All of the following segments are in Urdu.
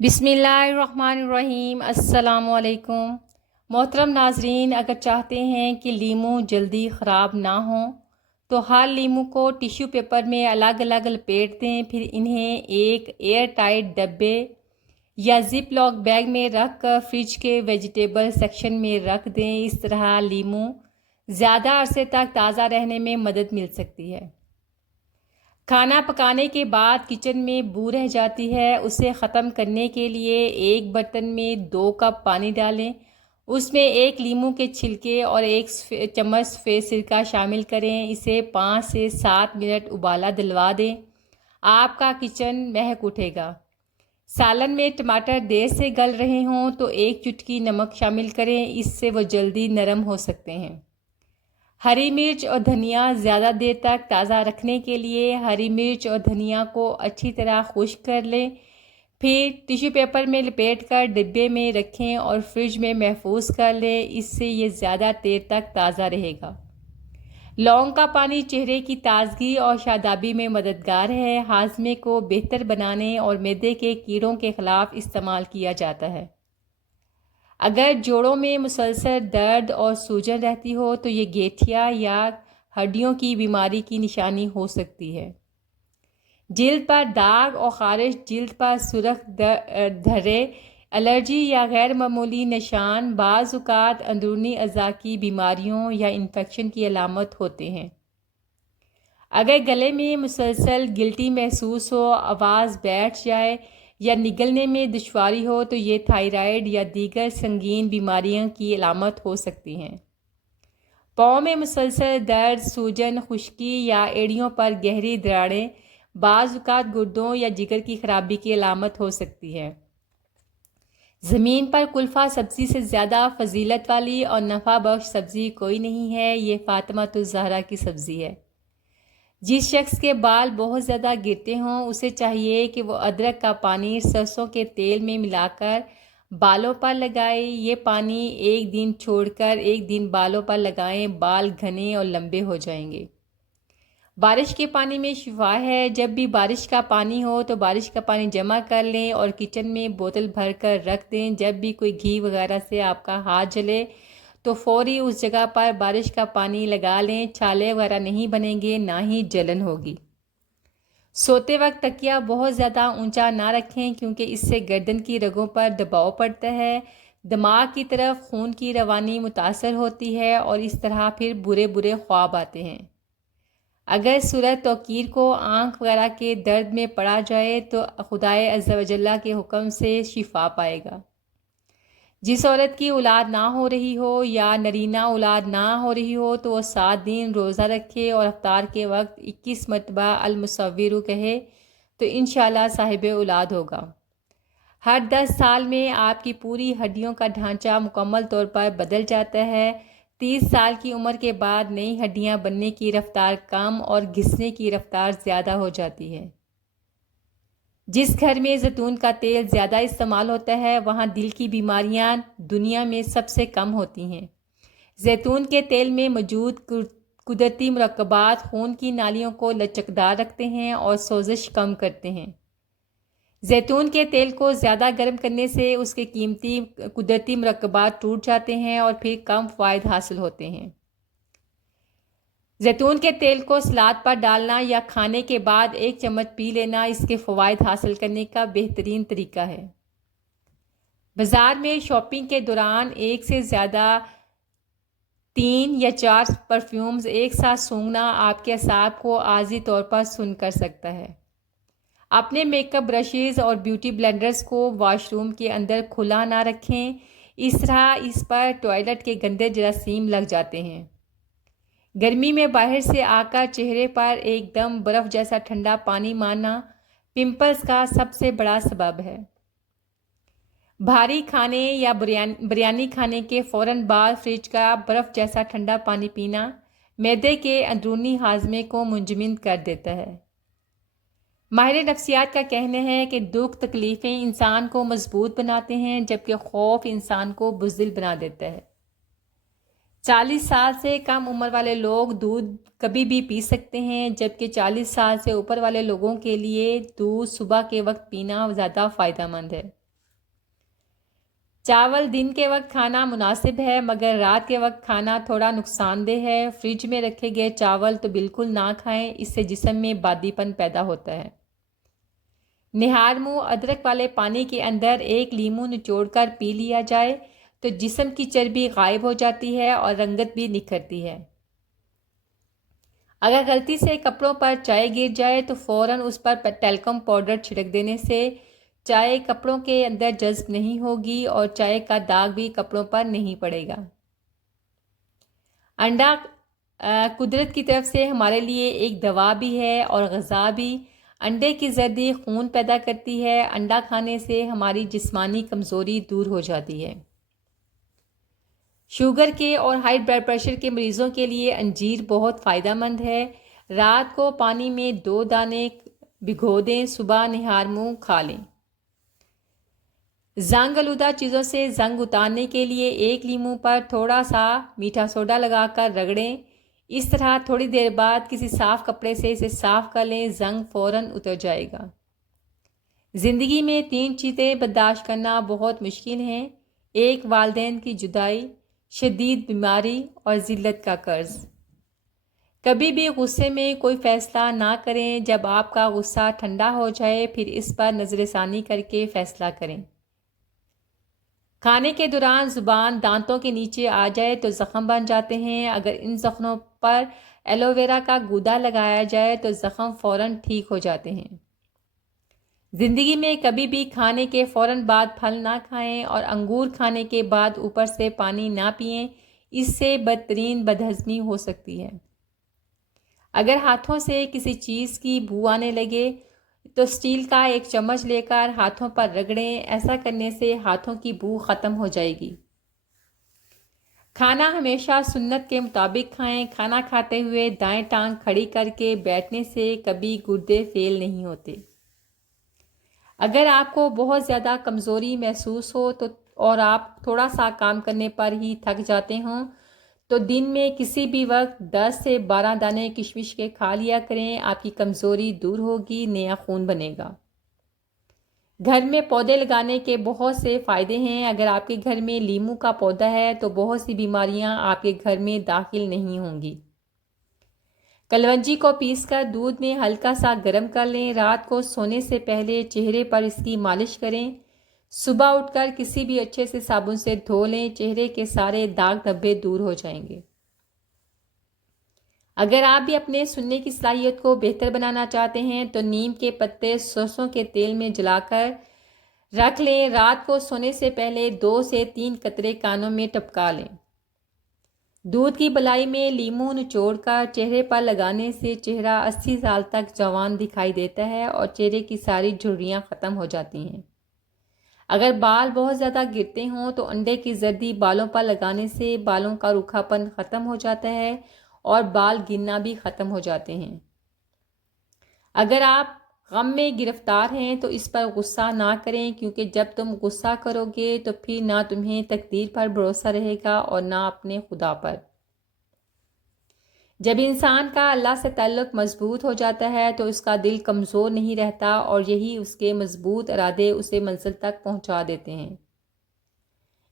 بسم اللہ الرحمن الرحیم۔ السلام علیکم محترم ناظرین، اگر چاہتے ہیں کہ لیموں جلدی خراب نہ ہوں تو ہر لیموں کو ٹیشو پیپر میں الگ الگ لپیٹ دیں، پھر انہیں ایک ایئر ٹائٹ ڈبے یا زپ لاک بیگ میں رکھ کر فریج کے ویجیٹیبل سیکشن میں رکھ دیں۔ اس طرح لیموں زیادہ عرصے تک تازہ رہنے میں مدد مل سکتی ہے۔ کھانا پکانے کے بعد کچن میں بو رہ جاتی ہے، اسے ختم کرنے کے لیے ایک برتن میں 2 کپ پانی ڈالیں، اس میں ایک لیموں کے چھلکے اور 1 چمچ سفید سرکہ شامل کریں، اسے 5 سے 7 منٹ ابالا دلوا دیں، آپ کا کچن مہک اٹھے گا۔ سالن میں ٹماٹر دیر سے گل رہے ہوں تو 1 چٹکی نمک شامل کریں، اس سے وہ جلدی نرم ہو سکتے ہیں۔ ہری مرچ اور دھنیا زیادہ دیر تک تازہ رکھنے کے لیے ہری مرچ اور دھنیا کو اچھی طرح خشک کر لیں، پھر ٹیشو پیپر میں لپیٹ کر ڈبے میں رکھیں اور فریج میں محفوظ کر لیں، اس سے یہ زیادہ دیر تک تازہ رہے گا۔ لونگ کا پانی چہرے کی تازگی اور شادابی میں مددگار ہے، ہاضمے کو بہتر بنانے اور معدے کے کیڑوں کے خلاف استعمال کیا جاتا ہے۔ اگر جوڑوں میں مسلسل درد اور سوجن رہتی ہو تو یہ گیٹھیا یا ہڈیوں کی بیماری کی نشانی ہو سکتی ہے۔ جلد پر داغ اور خارش، جلد پر سرخ دھرے، الرجی یا غیر معمولی نشان بعض اوقات اندرونی اعضاء کی بیماریوں یا انفیکشن کی علامت ہوتے ہیں۔ اگر گلے میں مسلسل گلٹی محسوس ہو، آواز بیٹھ جائے یا نگلنے میں دشواری ہو تو یہ تھائرائیڈ یا دیگر سنگین بیماریوں کی علامت ہو سکتی ہیں۔ پاؤں میں مسلسل درد، سوجن، خشکی یا ایڑیوں پر گہری دراڑیں بعض اوقات گردوں یا جگر کی خرابی کی علامت ہو سکتی ہے۔ زمین پر کلفہ سبزی سے زیادہ فضیلت والی اور نفع بخش سبزی کوئی نہیں ہے، یہ فاطمۃ الزہرا کی سبزی ہے۔ جس شخص کے بال بہت زیادہ گرتے ہوں اسے چاہیے کہ وہ ادرک کا پانی سرسوں کے تیل میں ملا کر بالوں پر لگائے، یہ پانی 1 دن چھوڑ کر 1 دن بالوں پر لگائیں، بال گھنے اور لمبے ہو جائیں گے۔ بارش کے پانی میں شفا ہے، جب بھی بارش کا پانی ہو تو بارش کا پانی جمع کر لیں اور کچن میں بوتل بھر کر رکھ دیں، جب بھی کوئی گھی وغیرہ سے آپ کا ہاتھ جلے تو فوری اس جگہ پر بارش کا پانی لگا لیں، چھالے وغیرہ نہیں بنیں گے، نہ ہی جلن ہوگی۔ سوتے وقت تکیہ بہت زیادہ اونچا نہ رکھیں کیونکہ اس سے گردن کی رگوں پر دباؤ پڑتا ہے، دماغ کی طرف خون کی روانی متاثر ہوتی ہے اور اس طرح پھر برے خواب آتے ہیں۔ اگر صورت توقیر کو آنکھ وغیرہ کے درد میں پڑا جائے تو خدائے عز و جل کے حکم سے شفا پائے گا۔ جس عورت کی اولاد نہ ہو رہی ہو یا نرینہ اولاد نہ ہو رہی ہو تو وہ 7 دن روزہ رکھے اور افطار کے وقت 21 مرتبہ المصور کہے تو انشاءاللہ صاحب اولاد ہوگا۔ ہر 10 سال میں آپ کی پوری ہڈیوں کا ڈھانچہ مکمل طور پر بدل جاتا ہے۔ 30 سال کی عمر کے بعد نئی ہڈیاں بننے کی رفتار کم اور گھسنے کی رفتار زیادہ ہو جاتی ہے۔ جس گھر میں زیتون کا تیل زیادہ استعمال ہوتا ہے وہاں دل کی بیماریاں دنیا میں سب سے کم ہوتی ہیں۔ زیتون کے تیل میں موجود قدرتی مرکبات خون کی نالیوں کو لچکدار رکھتے ہیں اور سوزش کم کرتے ہیں۔ زیتون کے تیل کو زیادہ گرم کرنے سے اس کے قیمتی قدرتی مرکبات ٹوٹ جاتے ہیں اور پھر کم فوائد حاصل ہوتے ہیں۔ زیتون کے تیل کو سلاد پر ڈالنا یا کھانے کے بعد 1 چمچ پی لینا اس کے فوائد حاصل کرنے کا بہترین طریقہ ہے۔ بازار میں شاپنگ کے دوران 1 سے زیادہ 3 یا 4 پرفیومز ایک ساتھ سونگھنا آپ کے اعصاب کو عارضی طور پر سن کر سکتا ہے۔ اپنے میک اپ برشز اور بیوٹی بلینڈرز کو واش روم کے اندر کھلا نہ رکھیں، اس طرح اس پر ٹوائلٹ کے گندے جراثیم لگ جاتے ہیں۔ گرمی میں باہر سے آ کر چہرے پر ایک دم برف جیسا ٹھنڈا پانی مارنا پمپلز کا سب سے بڑا سبب ہے۔ بھاری کھانے یا بریانی کھانے کے فوراً بعد فریج کا برف جیسا ٹھنڈا پانی پینا معدے کے اندرونی ہاضمے کو منجمد کر دیتا ہے۔ ماہر نفسیات کا کہنا ہے کہ دکھ تکلیفیں انسان کو مضبوط بناتے ہیں جبکہ خوف انسان کو بزدل بنا دیتا ہے۔ 40 سال سے کم عمر والے لوگ دودھ کبھی بھی پی سکتے ہیں جبکہ 40 سال سے اوپر والے لوگوں کے لیے دودھ صبح کے وقت پینا زیادہ فائدہ مند ہے۔ چاول دن کے وقت کھانا مناسب ہے مگر رات کے وقت کھانا تھوڑا نقصان دہ ہے۔ فریج میں رکھے گئے چاول تو بالکل نہ کھائیں، اس سے جسم میں بادی پن پیدا ہوتا ہے۔ نہار منہ ادرک والے پانی کے اندر ایک لیموں نچوڑ کر پی لیا جائے تو جسم کی چربی غائب ہو جاتی ہے اور رنگت بھی نکھرتی ہے۔ اگر غلطی سے کپڑوں پر چائے گر جائے تو فوراً اس پر ٹیلکم پاؤڈر چھڑک دینے سے چائے کپڑوں کے اندر جذب نہیں ہوگی اور چائے کا داغ بھی کپڑوں پر نہیں پڑے گا۔ انڈا قدرت کی طرف سے ہمارے لیے ایک دوا بھی ہے اور غذا بھی۔ انڈے کی زردی خون پیدا کرتی ہے۔ انڈا کھانے سے ہماری جسمانی کمزوری دور ہو جاتی ہے۔ شوگر کے اور ہائی بلڈ پریشر کے مریضوں کے لیے انجیر بہت فائدہ مند ہے۔ رات کو پانی میں 2 دانے بھگو دیں، صبح نہار منہ کھا لیں۔ زنگ آلودہ چیزوں سے زنگ اتارنے کے لیے ایک لیموں پر تھوڑا سا میٹھا سوڈا لگا کر رگڑیں۔ اس طرح تھوڑی دیر بعد کسی صاف کپڑے سے اسے صاف کر لیں، زنگ فوراً اتر جائے گا۔ زندگی میں 3 چیزیں برداشت کرنا بہت مشکل ہیں: ایک، والدین کی جدائی، شدید بیماری اور ذلت کا قرض۔ کبھی بھی غصے میں کوئی فیصلہ نہ کریں، جب آپ کا غصہ ٹھنڈا ہو جائے پھر اس پر نظر ثانی کر کے فیصلہ کریں۔ کھانے کے دوران زبان دانتوں کے نیچے آ جائے تو زخم بن جاتے ہیں۔ اگر ان زخموں پر ایلو ویرا کا گودا لگایا جائے تو زخم فوراً ٹھیک ہو جاتے ہیں۔ زندگی میں کبھی بھی کھانے کے فوراً بعد پھل نہ کھائیں اور انگور کھانے کے بعد اوپر سے پانی نہ پئیں، اس سے بدترین بدہضمی ہو سکتی ہے۔ اگر ہاتھوں سے کسی چیز کی بو آنے لگے تو اسٹیل کا ایک چمچ لے کر ہاتھوں پر رگڑیں، ایسا کرنے سے ہاتھوں کی بو ختم ہو جائے گی۔ کھانا ہمیشہ سنت کے مطابق کھائیں۔ کھانا کھاتے ہوئے دائیں ٹانگ کھڑی کر کے بیٹھنے سے کبھی گردے فیل نہیں ہوتے۔ اگر آپ کو بہت زیادہ کمزوری محسوس ہو اور آپ تھوڑا سا کام کرنے پر ہی تھک جاتے ہوں تو دن میں کسی بھی وقت 10 سے 12 دانے کشمش کے کھا لیا کریں، آپ کی کمزوری دور ہوگی، نیا خون بنے گا۔ گھر میں پودے لگانے کے بہت سے فائدے ہیں۔ اگر آپ کے گھر میں لیموں کا پودا ہے تو بہت سی بیماریاں آپ کے گھر میں داخل نہیں ہوں گی۔ کلونجی کو پیس کر دودھ میں ہلکا سا گرم کر لیں، رات کو سونے سے پہلے چہرے پر اس کی مالش کریں، صبح اٹھ کر کسی بھی اچھے سے صابن سے دھو لیں، چہرے کے سارے داغ دھبے دور ہو جائیں گے۔ اگر آپ بھی اپنے سننے کی صلاحیت کو بہتر بنانا چاہتے ہیں تو نیم کے پتے سرسوں کے تیل میں جلا کر رکھ لیں، رات کو سونے سے پہلے 2 سے 3 قطرے کانوں میں ٹپکا لیں۔ دودھ کی بلائی میں لیموں نچوڑ کر چہرے پر لگانے سے چہرہ 80 سال تک جوان دکھائی دیتا ہے اور چہرے کی ساری جھریاں ختم ہو جاتی ہیں۔ اگر بال بہت زیادہ گرتے ہوں تو انڈے کی زردی بالوں پر لگانے سے بالوں کا روکھا پن ختم ہو جاتا ہے اور بال گرنا بھی ختم ہو جاتے ہیں۔ اگر آپ غم میں گرفتار ہیں تو اس پر غصہ نہ کریں، کیونکہ جب تم غصہ کرو گے تو پھر نہ تمہیں تقدیر پر بھروسہ رہے گا اور نہ اپنے خدا پر۔ جب انسان کا اللہ سے تعلق مضبوط ہو جاتا ہے تو اس کا دل کمزور نہیں رہتا اور یہی اس کے مضبوط ارادے اسے منزل تک پہنچا دیتے ہیں۔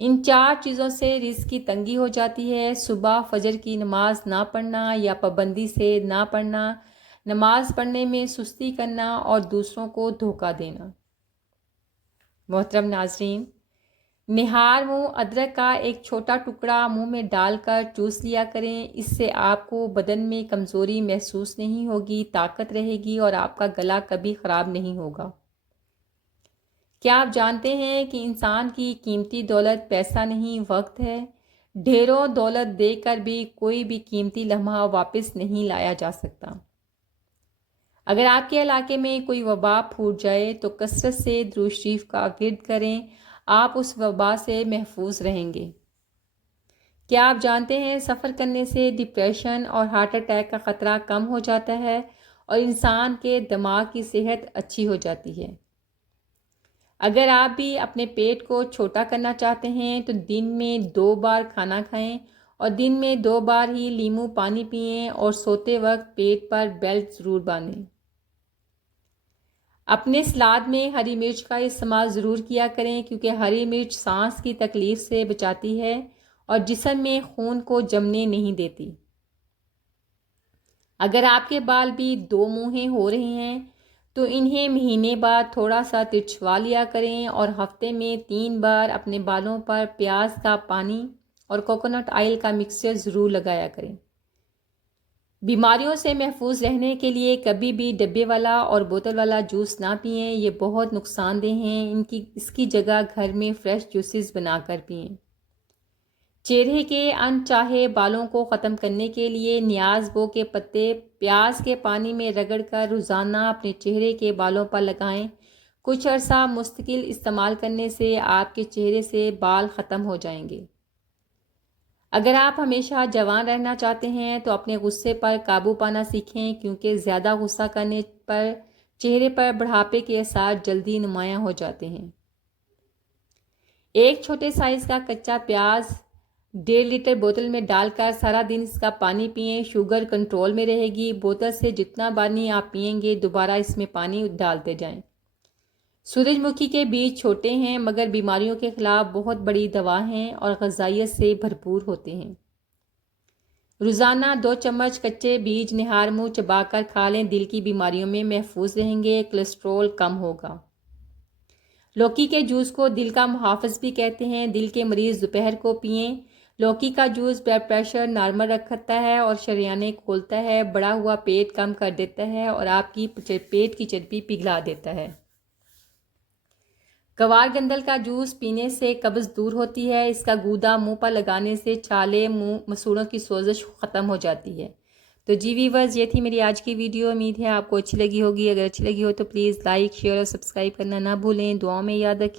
ان 4 چیزوں سے رزق کی تنگی ہو جاتی ہے: صبح فجر کی نماز نہ پڑھنا یا پابندی سے نہ پڑھنا، نماز پڑھنے میں سستی کرنا اور دوسروں کو دھوکہ دینا۔ محترم ناظرین، نہار منہ ادرک کا ایک چھوٹا ٹکڑا منہ میں ڈال کر چوس لیا کریں، اس سے آپ کو بدن میں کمزوری محسوس نہیں ہوگی، طاقت رہے گی اور آپ کا گلا کبھی خراب نہیں ہوگا۔ کیا آپ جانتے ہیں کہ انسان کی قیمتی دولت پیسہ نہیں، وقت ہے؟ ڈھیروں دولت دے کر بھی کوئی بھی قیمتی لمحہ واپس نہیں لایا جا سکتا۔ اگر آپ کے علاقے میں کوئی وبا پھوٹ جائے تو کثرت سے درود شریف کا ورد کریں، آپ اس وبا سے محفوظ رہیں گے۔ کیا آپ جانتے ہیں سفر کرنے سے ڈپریشن اور ہارٹ اٹیک کا خطرہ کم ہو جاتا ہے اور انسان کے دماغ کی صحت اچھی ہو جاتی ہے؟ اگر آپ بھی اپنے پیٹ کو چھوٹا کرنا چاہتے ہیں تو دن میں 2 بار کھانا کھائیں اور دن میں 2 بار ہی لیموں پانی پئیں اور سوتے وقت پیٹ پر بیلٹ ضرور باندھیں۔ اپنے سلاد میں ہری مرچ کا استعمال ضرور کیا کریں کیونکہ ہری مرچ سانس کی تکلیف سے بچاتی ہے اور جسم میں خون کو جمنے نہیں دیتی۔ اگر آپ کے بال بھی دو منہیں ہو رہے ہیں تو انہیں مہینے بعد تھوڑا سا ترچھوا لیا کریں اور ہفتے میں 3 بار اپنے بالوں پر پیاز کا پانی اور کوکونٹ آئل کا مکسچر ضرور لگایا کریں۔ بیماریوں سے محفوظ رہنے کے لیے کبھی بھی ڈبے والا اور بوتل والا جوس نہ پئیں، یہ بہت نقصان دہ ہیں۔ اس کی جگہ گھر میں فریش جوسز بنا کر پئیں۔ چہرے کے ان چاہے بالوں کو ختم کرنے کے لیے نیاز بو کے پتے پیاز کے پانی میں رگڑ کر روزانہ اپنے چہرے کے بالوں پر لگائیں۔ کچھ عرصہ مستقل استعمال کرنے سے آپ کے چہرے سے بال ختم ہو جائیں گے۔ اگر آپ ہمیشہ جوان رہنا چاہتے ہیں تو اپنے غصے پر قابو پانا سیکھیں کیونکہ زیادہ غصہ کرنے پر چہرے پر بڑھاپے کے اثار جلدی نمایاں ہو جاتے ہیں۔ ایک چھوٹے سائز کا کچا پیاز 1.5 لیٹر بوتل میں ڈال کر سارا دن اس کا پانی پئیں، شوگر کنٹرول میں رہے گی۔ بوتل سے جتنا پانی آپ پئیں گے دوبارہ اس میں پانی ڈالتے جائیں۔ سورج مکھی کے بیج چھوٹے ہیں مگر بیماریوں کے خلاف بہت بڑی دوا ہیں اور غذائیت سے بھرپور ہوتے ہیں۔ روزانہ 2 چمچ کچے بیج نہار منہ چبا کر کھا لیں، دل کی بیماریوں میں محفوظ رہیں گے، کولیسٹرول کم ہوگا۔ لوکی کے جوس کو دل کا محافظ بھی کہتے ہیں، دل کے مریض دوپہر کو پئیں۔ لوکی کا جوس بلڈ پریشر نارمل رکھتا ہے اور شریانیں کھولتا ہے، بڑا ہوا پیٹ کم کر دیتا ہے اور آپ کی پیٹ کی چربی پگھلا دیتا ہے۔ گوار گندل کا جوس پینے سے قبض دور ہوتی ہے، اس کا گودا منہ پر لگانے سے چھالے، مسوڑوں کی سوزش ختم ہو جاتی ہے۔ تو جی ویورز، یہ تھی میری آج کی ویڈیو، امید ہے آپ کو اچھی لگی ہوگی۔ اگر اچھی لگی ہو تو پلیز لائک، شیئر اور سبسکرائب کرنا نہ بھولیں۔ دعاؤں میں یاد رکھیں۔